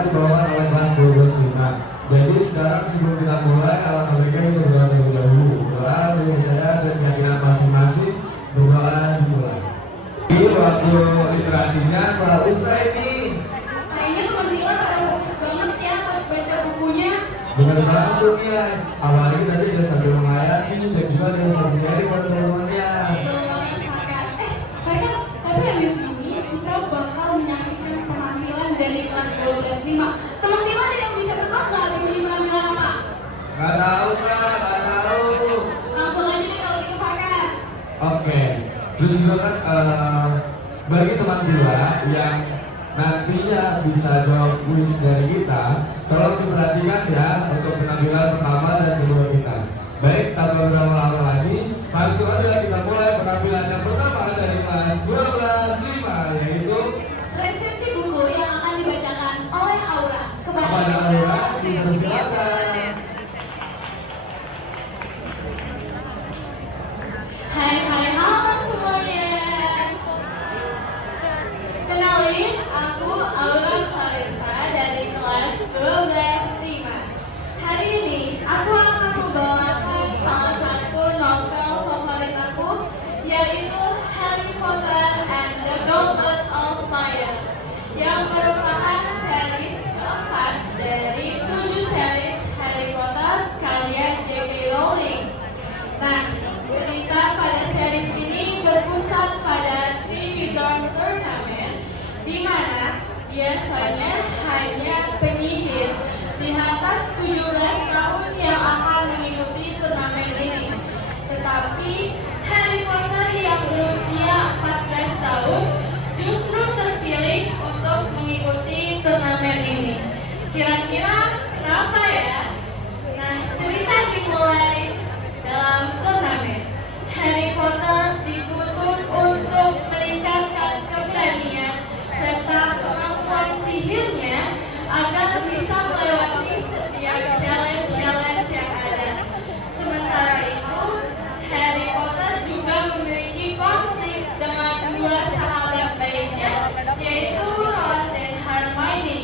akan dibawakan oleh kelas 12.5. Jadi sekarang sebelum kita mulai, alangkah baiknya kita berdoa terlebih dahulu. Berdoa dengan percaya dan keyakinan masing-masing, berdoa dimulai. Di waktu literasinya telah usai nih. Kayaknya teman Dila pada fokus banget ya buat baca bukunya. Benar banget tuh ya. Awalnya tadi dia sambil menghayati dan juga dia sambil sharing pada teman-temannya. Betul banget Farkan. Farkan, tapi habis ini kita bakal menyaksikan penampilan dari kelas 12.5. Teman Dila ada yang bisa tebak nggak habis ini penampilan apa? Gak tahu kak, gak tahu. Langsung aja deh kalau gitu Farkan. Oke. Terus juga kan bagi teman Dila yang nantinya bisa jawab kuis dari kita, tolong diperhatikan ya untuk penampilan pertama dan kedua kita. Baik, tanpa berlama-lama lagi, langsung aja kita mulai penampilan yang pertama dari kelas 12.5, yaitu Resepsi buku yang akan dibacakan oleh Aura. kepada Aura, dipersilakan. Hai halo semuanya. Kenalin, aku Aura Clarissa dari kelas 12.5. Hari ini aku akan membawakan salah satu novel favorit aku, yaitu Harry Potter and the Goblet of Fire, yang merupakan series keempat dari 7 series Harry Potter karya J.K. Rowling. Nah, cerita pada series ini berpusat pada Triwizard Tournament, di mana biasanya hanya penyihir di atas 17 tahun yang akan mengikuti turnamen ini. Tetapi Harry Potter yang berusia 14 tahun justru terpilih untuk mengikuti turnamen ini. Kira-kira kenapa ya? Nah, cerita dimulai dalam turnamen. Harry Potter dituntut untuk meningkatkan keberanian serta kemampuan sihirnya agar bisa melewati setiap challenge yang ada. Sementara itu, Harry Potter juga memiliki konflik dengan dua sahabat baiknya, yaitu Ron dan Hermione.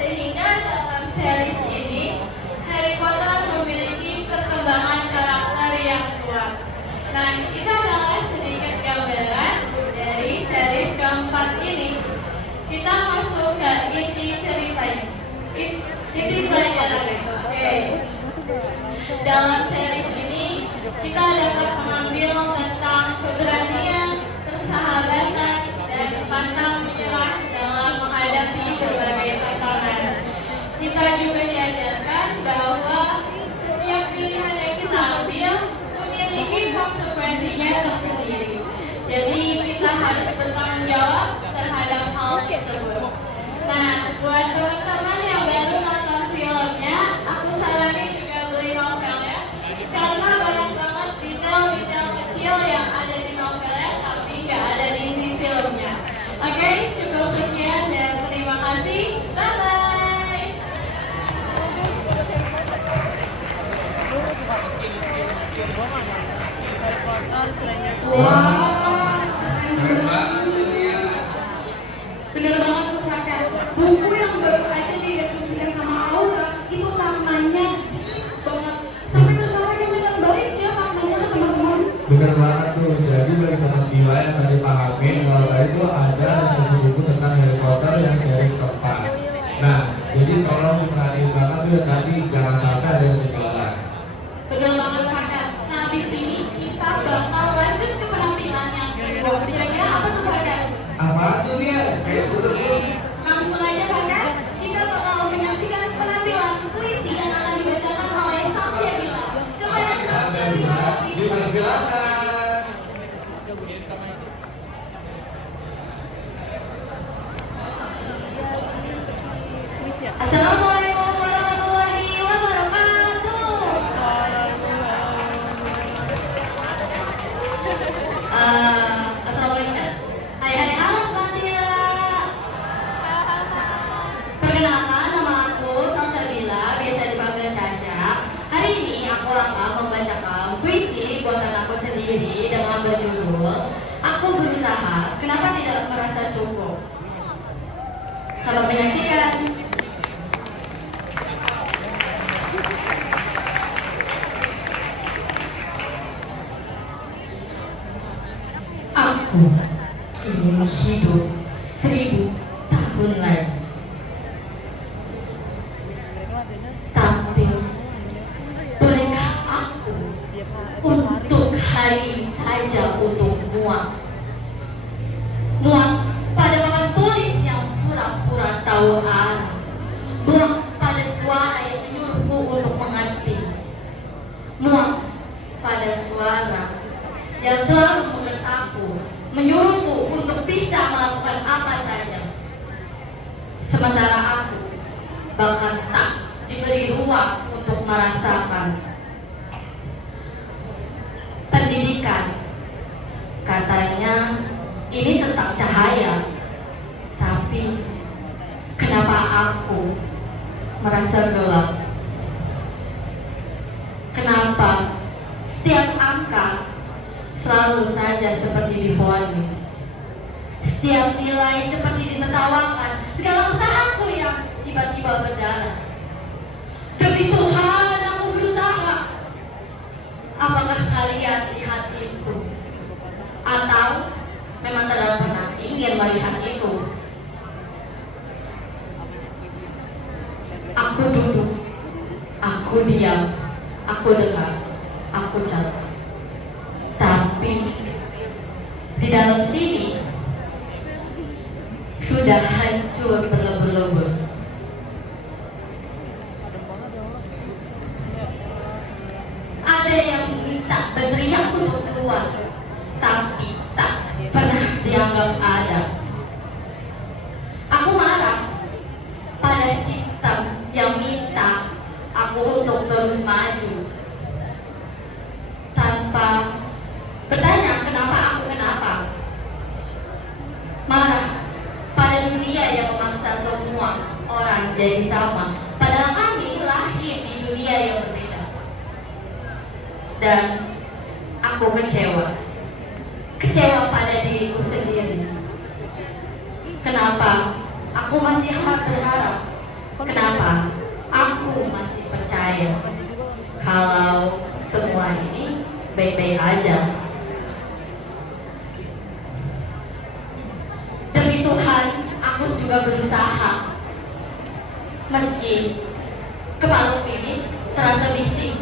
Sehingga dalam series ini, Harry Potter memiliki perkembangan karakter yang kuat. Nah, itu adalah sedikit gambaran dari series keempat ini. Kita masuk ke inti ceritanya. Inti pelajarannya. Oke. Dalam series ini, kita dapat mengambil tentang keberanian, persahabatan, dan pantang menyerah dalam menghadapi berbagai tantangan. Kita juga diajarkan bahwa setiap pilihan yang kita ambil memiliki konsekuensinya tersendiri. Jadi kita harus bertanggung jawab terhadap hal tersebut. Nah, buat teman-teman yang baru nonton filmnya, aku saranin juga beli novelnya, karena banyak banget detail-detail kecil yang ada di novelnya tapi nggak ada di filmnya. Oke, cukup sekian dan terima kasih. Bye-bye. Bener banget tuh Farkan. Buku yang baru aja diresensikan sama Aura itu maknanya deep banget. Sampai tersampaikan dengan baik ya maknanya ke teman-teman. Benar banget tuh. Jadi bagi teman Dila yang tadi pahami, kalau tadi itu ada resensi buku tentang Harry Potter yang series keempat. Nah, jadi tolong diperhatiin banget tuh tadi, jangan sampai ada yang ketinggalan. Betul banget Farkan. Nah, habis ini kita bakal lanjut ke penampilan yang kedua. Kira-kira apa tuh Farkan? Apa tuh dia? Kayak seru tuh. Langsung aja Farkan, kita bakal menyaksikan penampilan puisi yang akan dibacakan oleh Sasha Bila. Kepada Sasha Bila, Dipersilakan. Assalamualaikum warahmatullahi wabarakatuh. Assalamualaikum. Hai halo Sasha. Perkenalkan, nama aku Sasha Bila, biasa dipanggil Sasha. Hari ini aku akan membacakan puisi buatan aku sendiri dengan berjudul Aku Berusaha, Kenapa Tidak Merasa Cukup. Selamat menyaksikan. lagi saja untuk muak. Muak pada papan tulis yang pura-pura tahu arah. Muak pada suara yang menyuruhku untuk mengerti. Muak pada suara yang selalu mengetapku, menyuruhku untuk bisa melakukan apa saja. Sementara aku bahkan tak diberi ruang untuk merasakan pendidikan. Katanya ini tentang cahaya, tapi kenapa aku merasa gelap? Kenapa setiap angka selalu saja seperti divonis? Setiap nilai seperti ditertawakan, segala usahaku yang tiba-tiba berdarah. Demi Tuhan, aku berusaha. Apakah kalian lihat itu? Atau memang tidak pernah ingin melihat itu? Aku duduk, aku diam, aku dengar, aku catat. Tapi di dalam sini sudah hancur berlebur-lebur. Ada yang minta berteriak untuk keluar, tapi tak pernah dianggap ada. Aku marah pada sistem yang minta aku untuk terus maju tanpa bertanya kenapa. Marah pada dunia yang memaksa semua orang jadi sama, padahal kami lahir di dunia yang berbeda. Dan aku kecewa pada diriku sendiri. Kenapa aku masih berharap? Kenapa aku masih percaya kalau semua ini baik-baik aja? Demi Tuhan, aku juga berusaha. Meski kepalaku ini terasa bising,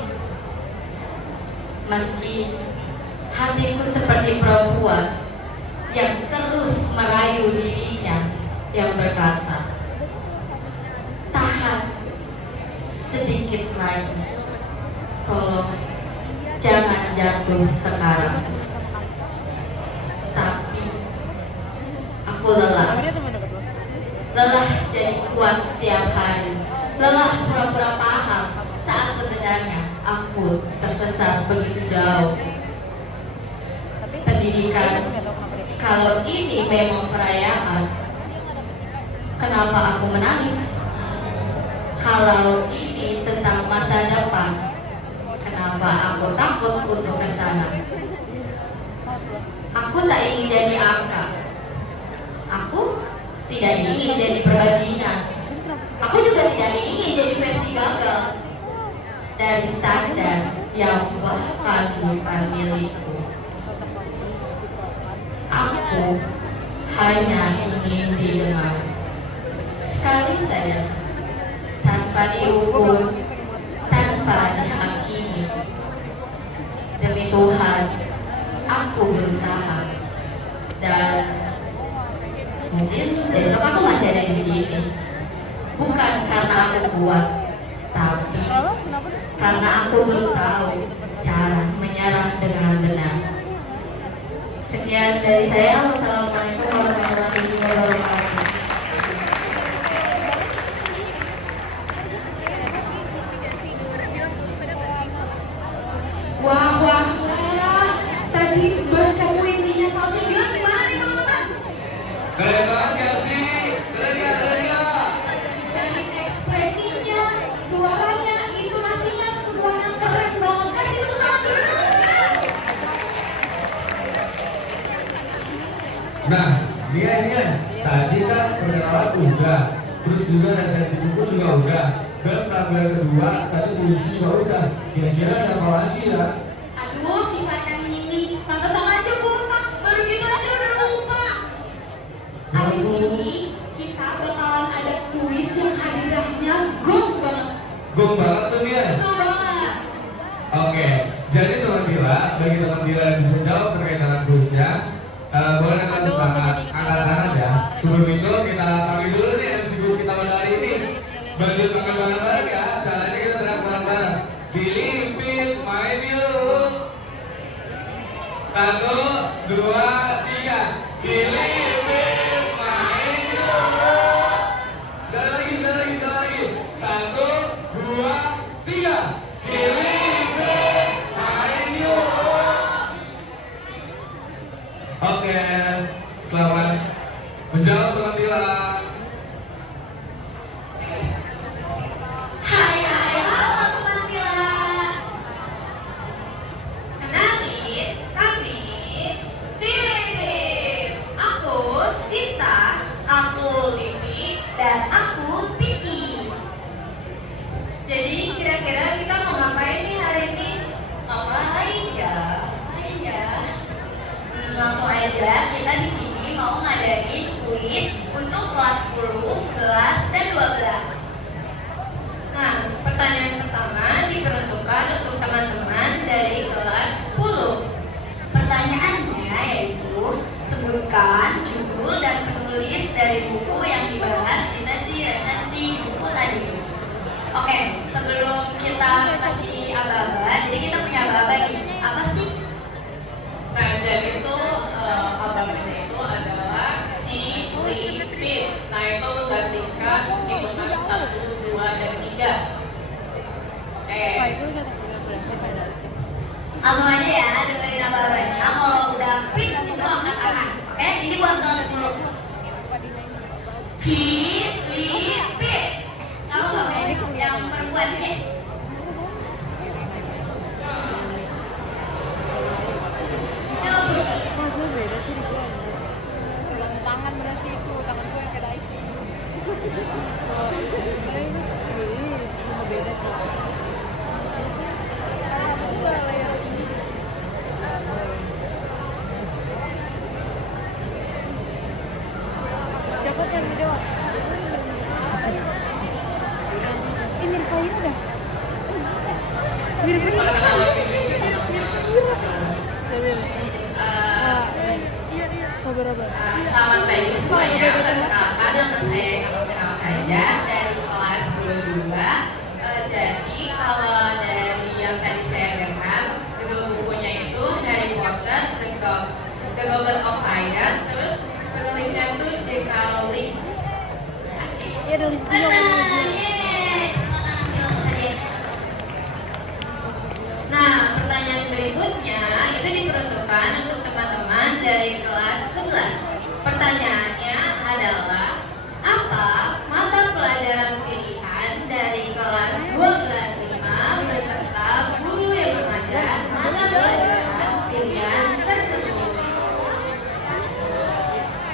meski hatiku seperti perempuan yang terus merayu dirinya yang berkata, tahan sedikit lagi, tolong jangan jatuh sekarang. Tapi aku lelah jadi kuat setiap hari, lelah pura-pura paham saat sebenarnya aku tersesat begitu jauh. Pendidikan, kalau ini memang perayaan, kenapa aku menangis? Kalau ini tentang masa depan, kenapa aku takut untuk ke sana? Aku tak ingin jadi angka. Aku tidak ingin jadi perbandingan. Aku juga tidak ingin jadi versi gagal dari standar yang bahkan bukan milikku. Aku hanya ingin didengar sekali saja, tanpa diukur, tanpa dihakimi. Demi Tuhan, aku berusaha, dan mungkin besok aku masih ada di sini. Bukan karena aku kuat, tapi karena aku belum tahu cara menyerah dengan benar. Sekian dari saya. Wassalamualaikum warahmatullahi wabarakatuh. Wah, tadi baca puisinya Salsa bilang gimana nih teman-teman? Keren banget gak sih? Keren gak? Dari ekspresinya, suaranya, intonasinya, semuanya keren banget. Kasih tepuk tangan. Nah, Nian, tadi kan perkenalan udah, terus juga resensi buku juga udah, dan penampilan kedua tadi puisi juga udah. Kira-kira ada apa lagi ya? Aduh, sifatnya ini pantesan aja botak. Baru gitu aja udah lupa. Abis ini kita bakalan ada kuis yang hadiahnya gong banget. Gong banget tuh Nian. Betul banget. Oke, jadi teman-teman Dila, bagi teman Dila yang bisa jawab terkait dengan kuisnya, boleh langsung angkat tangan ya. Sebelum itu kita panggil dulu nih MC kuis kita pada hari ini. Bantu panggil bareng-bareng ya. Caranya kita teriak bareng-bareng. Cilipit, main yuk. 1, 2, 3. Cilipit, main yuk. Sekali lagi. 1, 2, 3. Cilipit, main yuk. Oke, selamat menjawab teman Dila. Hai, halo teman Dila. Kenalin, kami Cilipit. Aku Sita, aku Lili, dan aku Titi. Jadi kira-kira kita mau ngapain nih hari ini? Ngapain ya? Langsung aja, kita di sini mau ngadain kuis untuk kelas 10, 11, dan 12. Nah, pertanyaan pertama diperuntukkan untuk teman-teman dari kelas 10. Pertanyaannya yaitu, sebutkan judul dan penulis dari buku yang dibahas di sesi resensi buku tadi. Oke, sebelum kita kasih aba-aba, jadi kita punya aba-aba nih. Apa sih? Nah, jadi itu abangnya itu adalah Cilipit. Nah, itu menggantikan hitungan 1, 2, dan 3. Langsung aja ya, dengerin aba-abanya. Kalau udah fit itu angkat tangan. Oke, ini buat kelas 10. Cilipit. Kamu nggak boleh yang perempuan ya? Maksudnya beda sih di gua. Tulang tangan berarti itu, tangan gua yang kayak Daisy. Ini beda sih. Aku nggak layer ini. Siapa yang video? Ini kayu dah. Mirip-mirip. Selamat pagi semuanya, perkenalkan nama saya Kamal Raja dari kelas 22. Jadi kalau dari yang tadi saya dengar, judul bukunya itu Harry Potter, The Goblet of Fire, terus penulisnya itu J.K. Rowling. Asik. Iya, dari situ. Benar, yeay. Nah, pertanyaan berikutnya itu diperuntukkan untuk teman-teman dari kelas 11. Pertanyaannya adalah, apa mata pelajaran pilihan dari kelas 12-5 beserta guru yang mengajar mata pelajaran pilihan tersebut?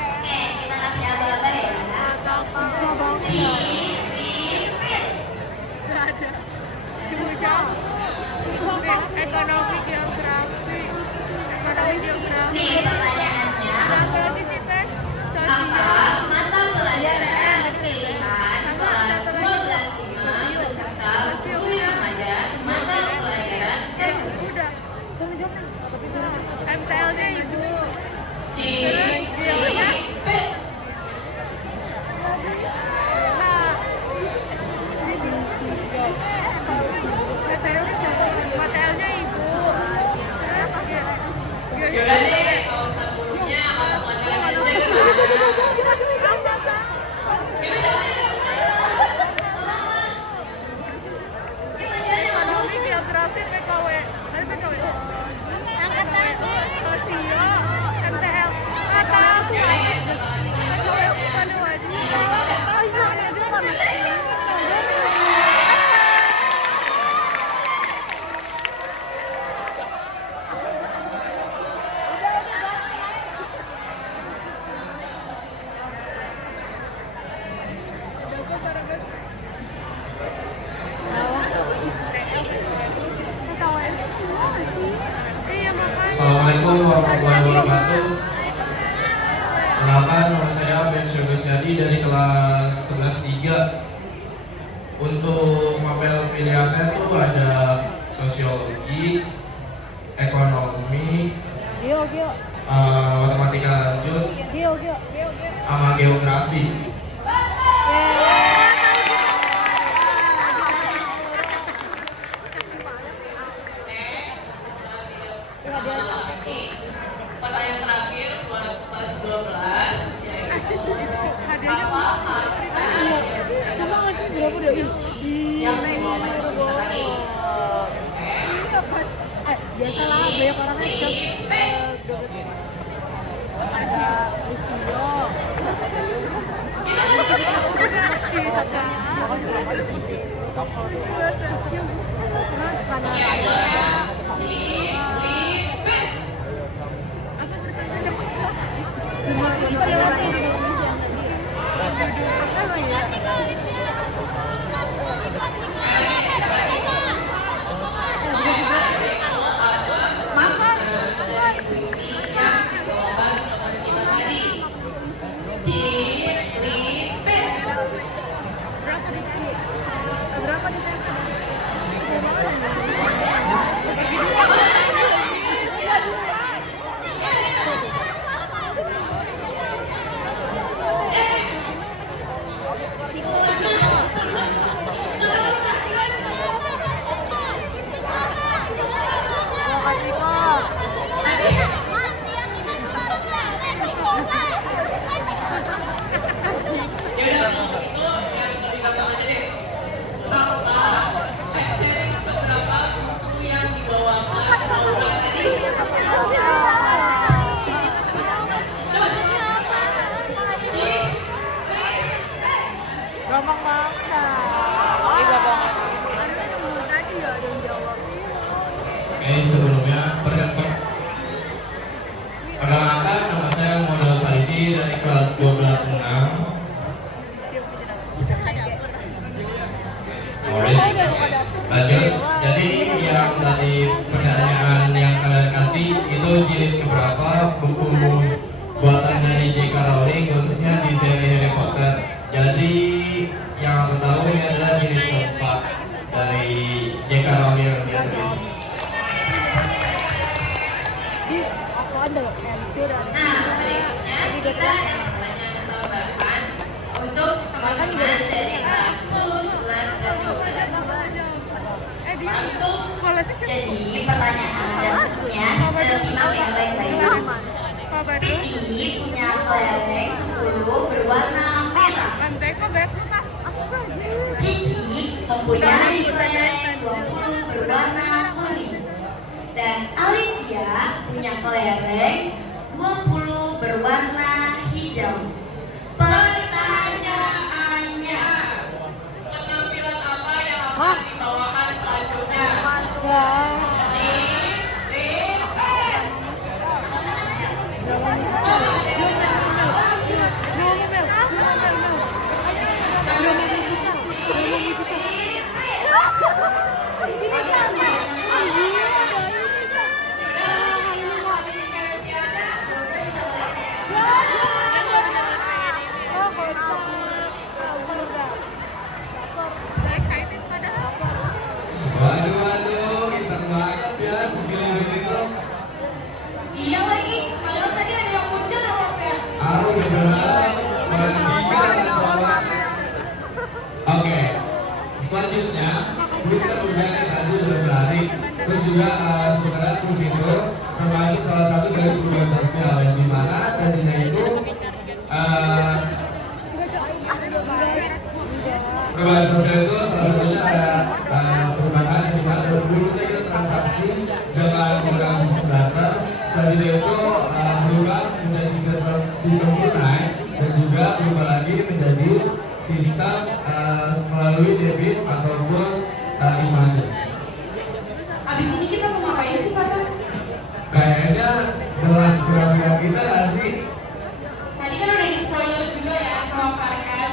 Oke, kita kasih aba-aba ya. Cilipit. Ekonomi geografi. Nih pertanyaannya, apa mata pelajaran pilihan kelas 12-5 beserta guru yang mengajar mata pelajaran tersebut? MTL-nya ibu. Cilipit. MTL-nya ibu. Yaudah deh, kalau usah gurunya, mata pelajaran aja gimana? Ekonomi geografi PKW. Ada PKW. Sio, MTL. Nggak tahu. PKW bukan wajib. Oh iya, dia nggak bisa. Assalamualaikum warahmatullahi wabarakatuh. Kenalkan, nama saya Ben Syagusnyadi dari kelas 11-3. Untuk mapel pilihannya itu ada sosiologi, ekonomi, Gio, Gio. matematika lanjut, Gio, Gio. sama geografi. Ini pertanyaan terakhir buat kelas 12 yaitu apa harta yang dibawa teman kita tadi? Biasalah banyak orang aja ada Listio Yaudah kalau begitu yang lebih gampang aja deh. Apa series keberapa buku yang dibawakan Laura tadi? gampang banget tadi nggak ada yang jawab. Sebelumnya perkenalkan nama saya Modal Farizi dari kelas 12-6. Morris. Lanjut. Jadi yang tadi pertanyaan yang kalian kasih itu jilid keberapa buku buatan dari J.K. Rowling khususnya di seri Harry Potter. Jadi yang aku tahu ini adalah jilid keempat dari J.K. Rowling yang dia tulis. Aku ada loh, Nah, berikutnya kita ada pertanyaan tambahan untuk teman-teman dari kelas 10, 11, dan 12. Jadi pertanyaannya simak ya baik-baik. Pidi punya kelereng 10 berwarna merah. Cici mempunyai kelereng 20 berwarna kuning. Dan Alivia punya kelereng 20 berwarna hijau. Pertanyaannya, Penampilan apa yang akan dibawakan selanjutnya? Waduh, kisah banget ya Cecilia begitu. Iya lagi, padahal tadi ada yang muncul ya. Aku udah berharap menghentikan jawabannya. Oke, selanjutnya kuis kan udah tadi udah berlari. Terus juga sebenarnya kuis itu termasuk salah satu dari perubahan sosial yang dimana tadinya itu perubahan sosial itu salah satunya ada perubahan di mana dulu itu transaksi dengan menggunakan sistem data. Selanjutnya itu berubah menjadi sistem tunai dan juga berubah lagi menjadi sistem melalui debit ataupun e-money. Abis ini kita mau ngapain sih, Pak? Kayaknya kelas grafika kita nggak sih? Tadi kan udah di spoiler juga ya sama Farkan.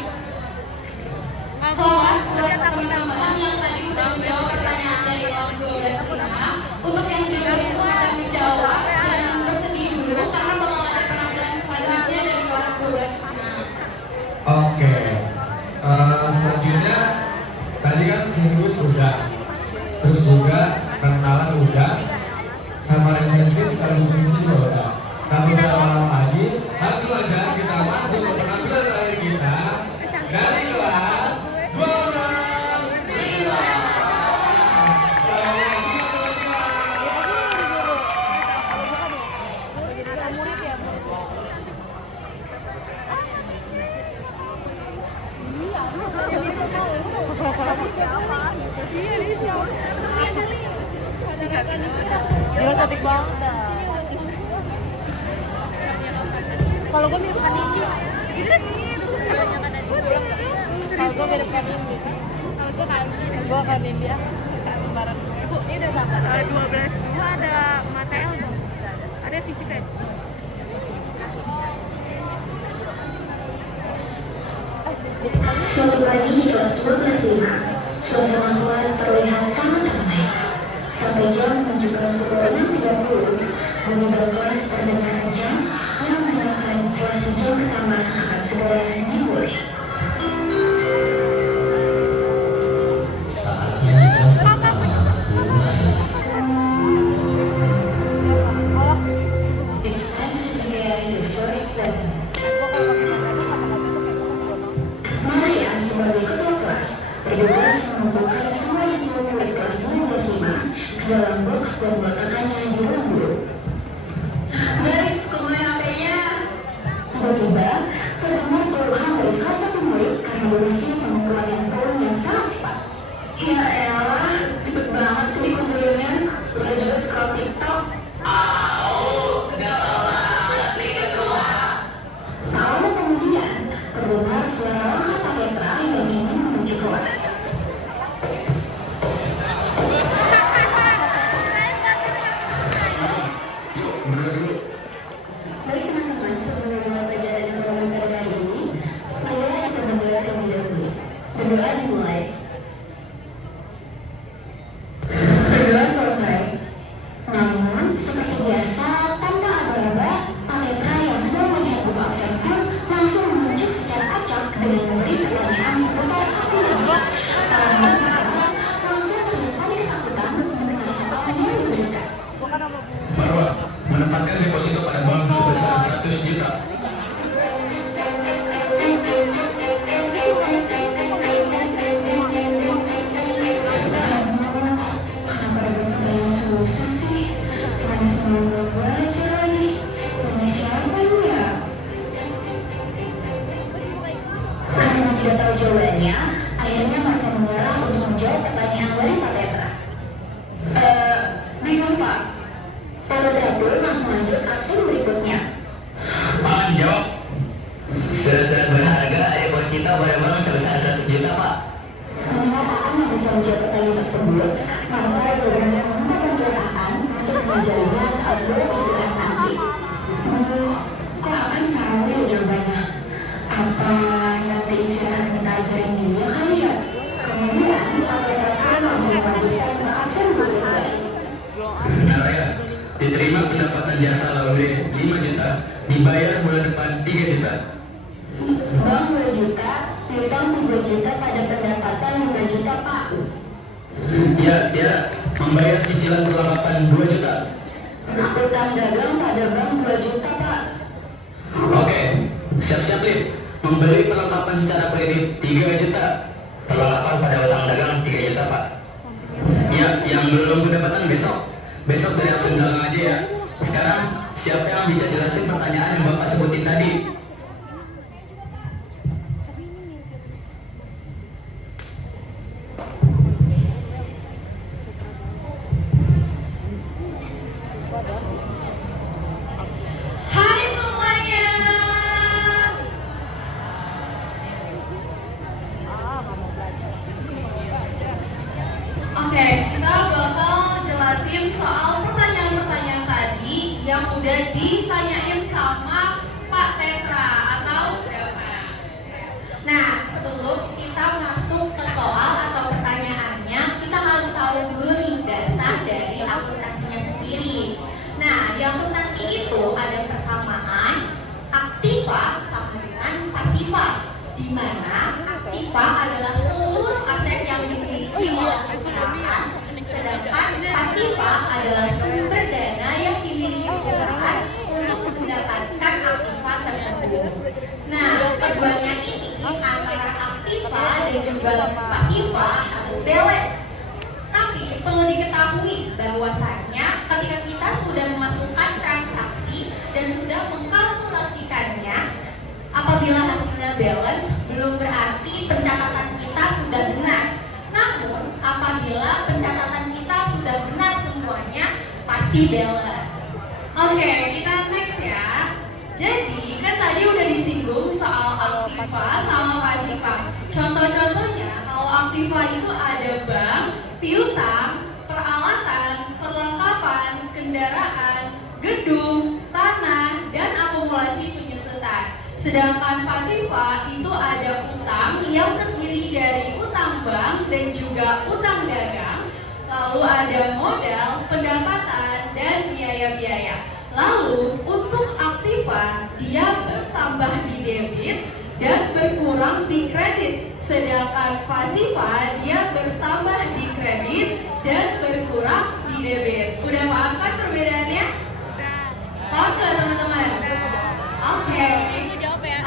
Selamat buat teman-teman yang tadi udah menjawab pertanyaan dari kelas 12 kita. Untuk yang belum berkesempatan menjawab, jangan bersedih dulu karena bakal ada penampilan selanjutnya dari kelas 12 kita. Oke, selanjutnya tadi kan sirkus udah, terus juga perkenalan udah. sama referensi sekaligus misi loh ya. Tapi lama lagi, langsung aja kita masuk ke penampilan terakhir kita dari kelas 12 Lima. Selamat siang Dia cantik banget. Kalau gue mirip Kanindi. Kalau gue mirip Kanindi. Gue Kanindi ya. Barang. Ibu, ini udah sama. 12. Dua ada Mateo dong. Ada fisika. Suatu pagi di kelas 12.5, suasana kelas terlihat sangat ramai. Sampai jam menunjukkan pukul 6.30, bunyi bel kelas terdengar kencang yang menandakan kelas hijau pertama akan segera dimulai. Saatnya jam pertama dimulai. It's time to begin your first lesson. Maria sebagai ketua kelas bertugas mengumpulkan semua info murid kelas 12.5 ke dalam box dan meletakkannya di ruang guru. Guys, kemana HP-nya? Tiba-tiba terdengar keluhan dari salah satu murid karena durasi mengeluarkan turun yang sangat cepat. Ya elah, cepet banget sih kumpulinnya. Baru juga scroll TikTok. Tak lama kemudian terdengar suara langkah Pak Petra yang ingin menuju kelas. Baik teman-teman, sebelum memulai pelajaran ekonomi pada hari ini, marilah kita berdoa terlebih dahulu. Berdoa dimulai. Berdoa selesai. Namun, seperti biasa, tanpa aba-aba, Pak Petra yang sedang melihat buku absen pun langsung menunjuk secara acak dengan memberi pertanyaan seputar akuntansi. Para murid di kelas langsung terlihat panik ketakutan mendengar soalan yang diberikan. Marwah menempatkan deposito pada bank sebesar 100 juta. Kenapa ada yang susah sih? Mana semua belajar lagi? Mana siapa ya? Karena tidak tahu jawabannya, akhirnya Marva menyerah untuk menjawab pertanyaan dari Pak Petra. Bingung Pak. Paragrafur langsung lanjut absen berikutnya. Pak, jawab. Sesuatu berharga deposito pada bank sebesar 100 juta, Pak. Mendengar Aan yang bisa menjawab pertanyaan tersebut, Marva benar-benar meminta bantuan untuk menjawabnya saat boleh istirahat nanti. Kok Aan tahu ya jawabannya? Apa nanti istirahat minta ajarin dia kali ya? Kemudian, Pak Petra langsung melanjutkan ke absen berikutnya. Benar ya, diterima pendapatan jasa laundry 5 juta, dibayar bulan depan 3 juta. Bank 2 juta, piutang 3 juta pada pendapatan 5 juta Pak. Ya, membayar cicilan perlengkapan 2 juta. Akuntan dagang pada bank 2 juta Pak. Oke, siap-siap Lip. Membeli perlengkapan secara kredit 3 juta. Perlengkapan pada utang dagang 3 juta, Pak. Ya, yang belum pendapatan besok dari absen dagang aja ya. Sekarang siapa yang bisa jelasin pertanyaan yang Bapak sebutin tadi? Hai semuanya. Oke, kita bakal jelasin soal pertanyaan-pertanyaan tadi yang udah ditanyain sama Pak Petra atau berapa? Nah, sebelum kita masuk ke soal atau pertanyaannya, kita harus tahu dulu nih dasar dari akuntansinya sendiri. Nah, di akuntansi itu ada persamaan aktiva sama dengan pasiva, di mana aktiva adalah seluruh aset yang dimiliki oleh perusahaan, sedangkan pasiva adalah sumber dana juga Pasifa harus balance. Tapi perlu diketahui bahwasannya ketika kita sudah memasukkan transaksi dan sudah mengkalkulasikannya, apabila hasilnya balance, belum berarti pencatatan kita sudah benar. Namun, apabila pencatatan kita sudah benar semuanya, pasti balance. Oke, kita next ya. Jadi, kan tadi udah disinggung soal aktiva sama pasifa. Contoh-contohnya, kalau aktiva itu ada bank, piutang, peralatan, perlengkapan, kendaraan, gedung, tanah, dan akumulasi penyusutan. Sedangkan pasifa itu ada utang yang terdiri dari utang bank dan juga utang dagang. Lalu ada modal, pendapatan, dan biaya-biaya. Lalu untuk aktiva, dia bertambah di debit dan berkurang di kredit. Sedangkan pasifa, dia bertambah di kredit dan berkurang di debit. Udah paham kan perbedaannya? Paham nggak teman-teman? Oke.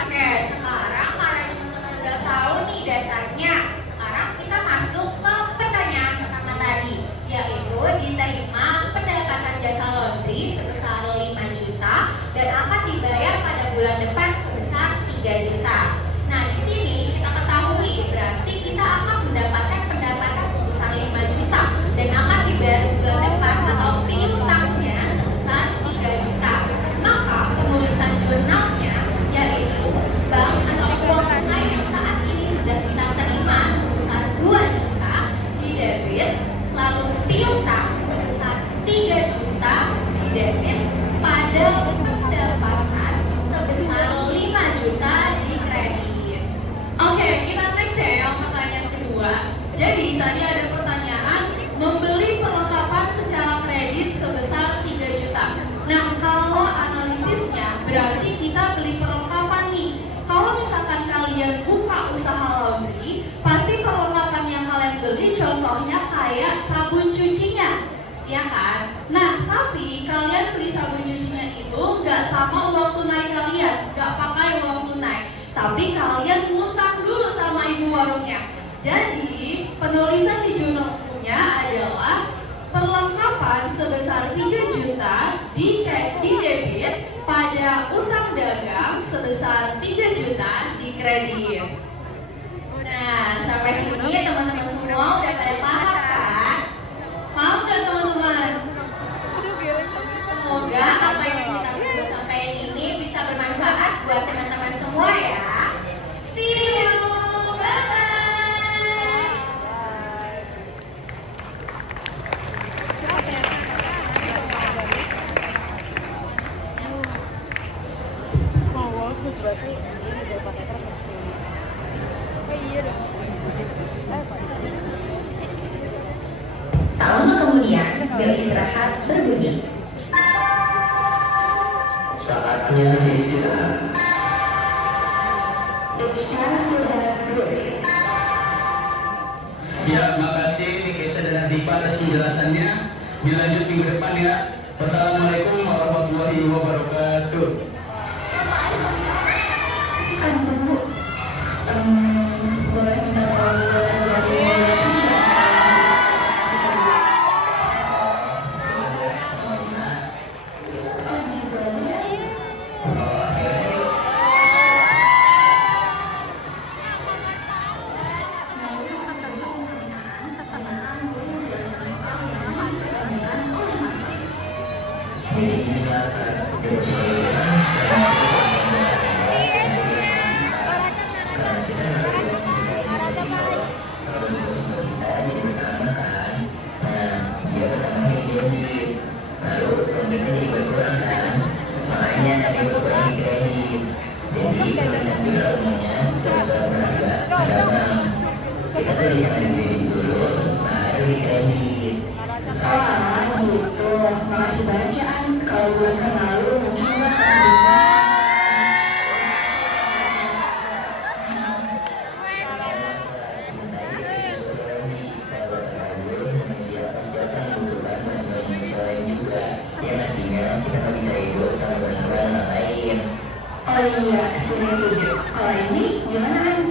Oke, sekarang karena teman-teman udah tahu nih dasarnya, sekarang kita masuk ke pertanyaan pertama tadi, yaitu diterima pendapatan jasa laundry sebesar 5 juta dan akan dibayar pada bulan depan sebesar 3 juta. Nah, di sini kita ketahui berarti kita akan mendapatkan pendapatan sebesar 5 juta dan akan dibayar bulan depan atau piutangnya sebesar 3 juta. Maka penulisan jurnalnya yaitu bank atau uang tunai yang saat ini sudah kita terima sebesar 2 juta di debit, lalu piutang sebesar 3 juta di debit pada pendapatan sebesar 5 juta di kredit. Oke, kita next ya yang pertanyaan kedua. Jadi tadi ada pertanyaan membeli perlengkapan secara kredit sebesar 3 juta. Nah, kalau analisisnya berarti kita beli perlengkapan nih. Kalau misalkan kalian buka usaha laundry, pasti perlengkapan yang kalian beli contohnya kayak sabun cucinya, ya kan? Nah, tapi kalian beli sabun cucinya itu nggak sama uang tunai kalian, nggak pakai uang tunai. Tapi kalian ngutang dulu sama ibu warungnya. Jadi, penulisan di jurnal bukunya adalah perlengkapan sebesar 3 juta di debit pada utang dagang sebesar 3 juta di kredit. Nah, sampai sini teman-teman semua udah pada paham kan? Paham nggak teman-teman? Semoga apa yang kita berdua sampaikan ini bisa bermanfaat buat teman-teman semua ya. See you, bye-bye. Mau bagus berarti ini udah pakai terus. Oh iya dong. Tak lama kemudian, bel istirahat berbunyi. Saatnya istirahat. It's time to have break. Ya, makasih Nikesa dan Adifa atas penjelasannya. Dilanjut minggu depan ya. Wassalamualaikum warahmatullahi wabarakatuh. Tunggu. Boleh minta tolong dari gitu. Makasih banyak ya An. Kalau bulan kan lalu mungkin oh iya, setuju. Kalau ini gimana An?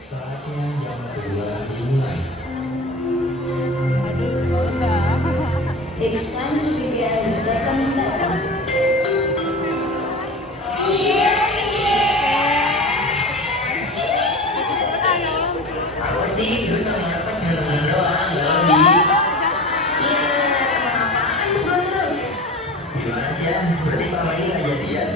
Saatnya jam kedua dimulai. It's time to begin the second lesson. Apa sih? Dulu sama apa cuma temen doang, gak lebih. Iya, apaan lu terus? Gimana sih ya? Berarti selama ini gak jadian?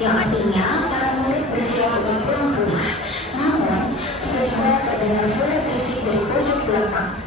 Yang artinya para murid bersiap untuk pulang ke rumah. Namun, tiba-tiba terdengar suara berisik dari pojok belakang.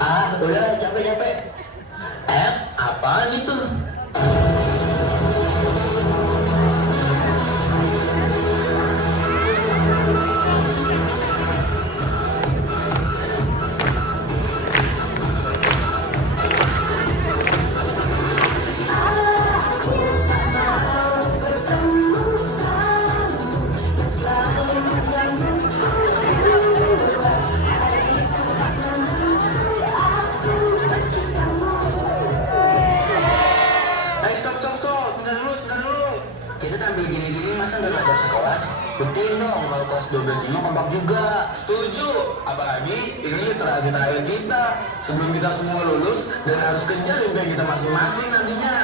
Ah, udah capek-capek. Apaan itu? Sebentar dulu. Kita tampil gini-gini masa nggak belajar sekolah sih? Buktiin dong kalau kelas 12 ini kompak juga. Setuju. Apalagi ini literasi terakhir kita. Sebelum kita semua lulus dan harus kejar impian kita masing-masing nantinya.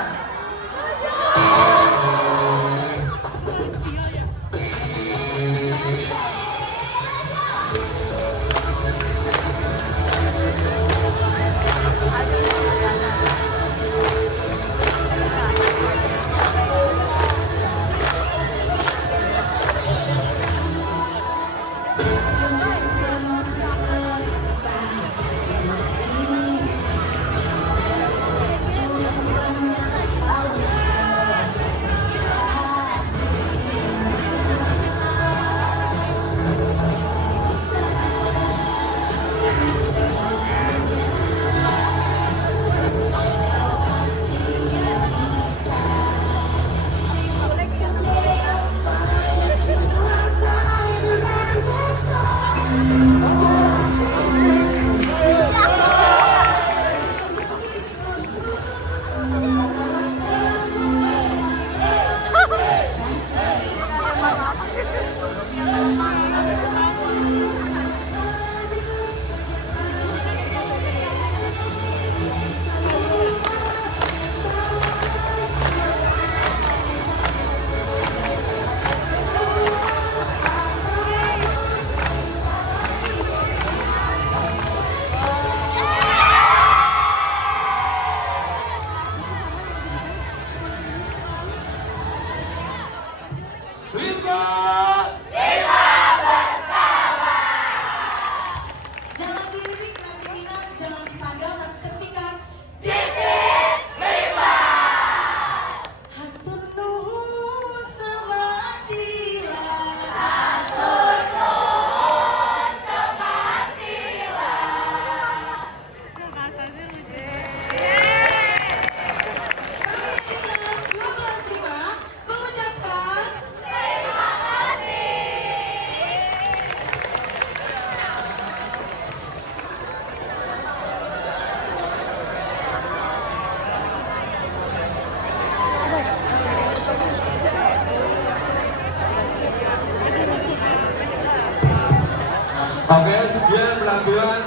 Oke, sekian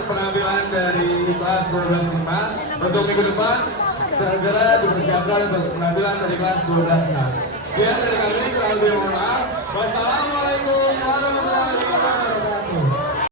penampilan dari kelas 12.5. Untuk minggu depan segera dipersiapkan untuk penampilan dari kelas 12.6. Sekian dari kami, kurang lebih mohon maaf. Wassalamualaikum warahmatullahi wabarakatuh.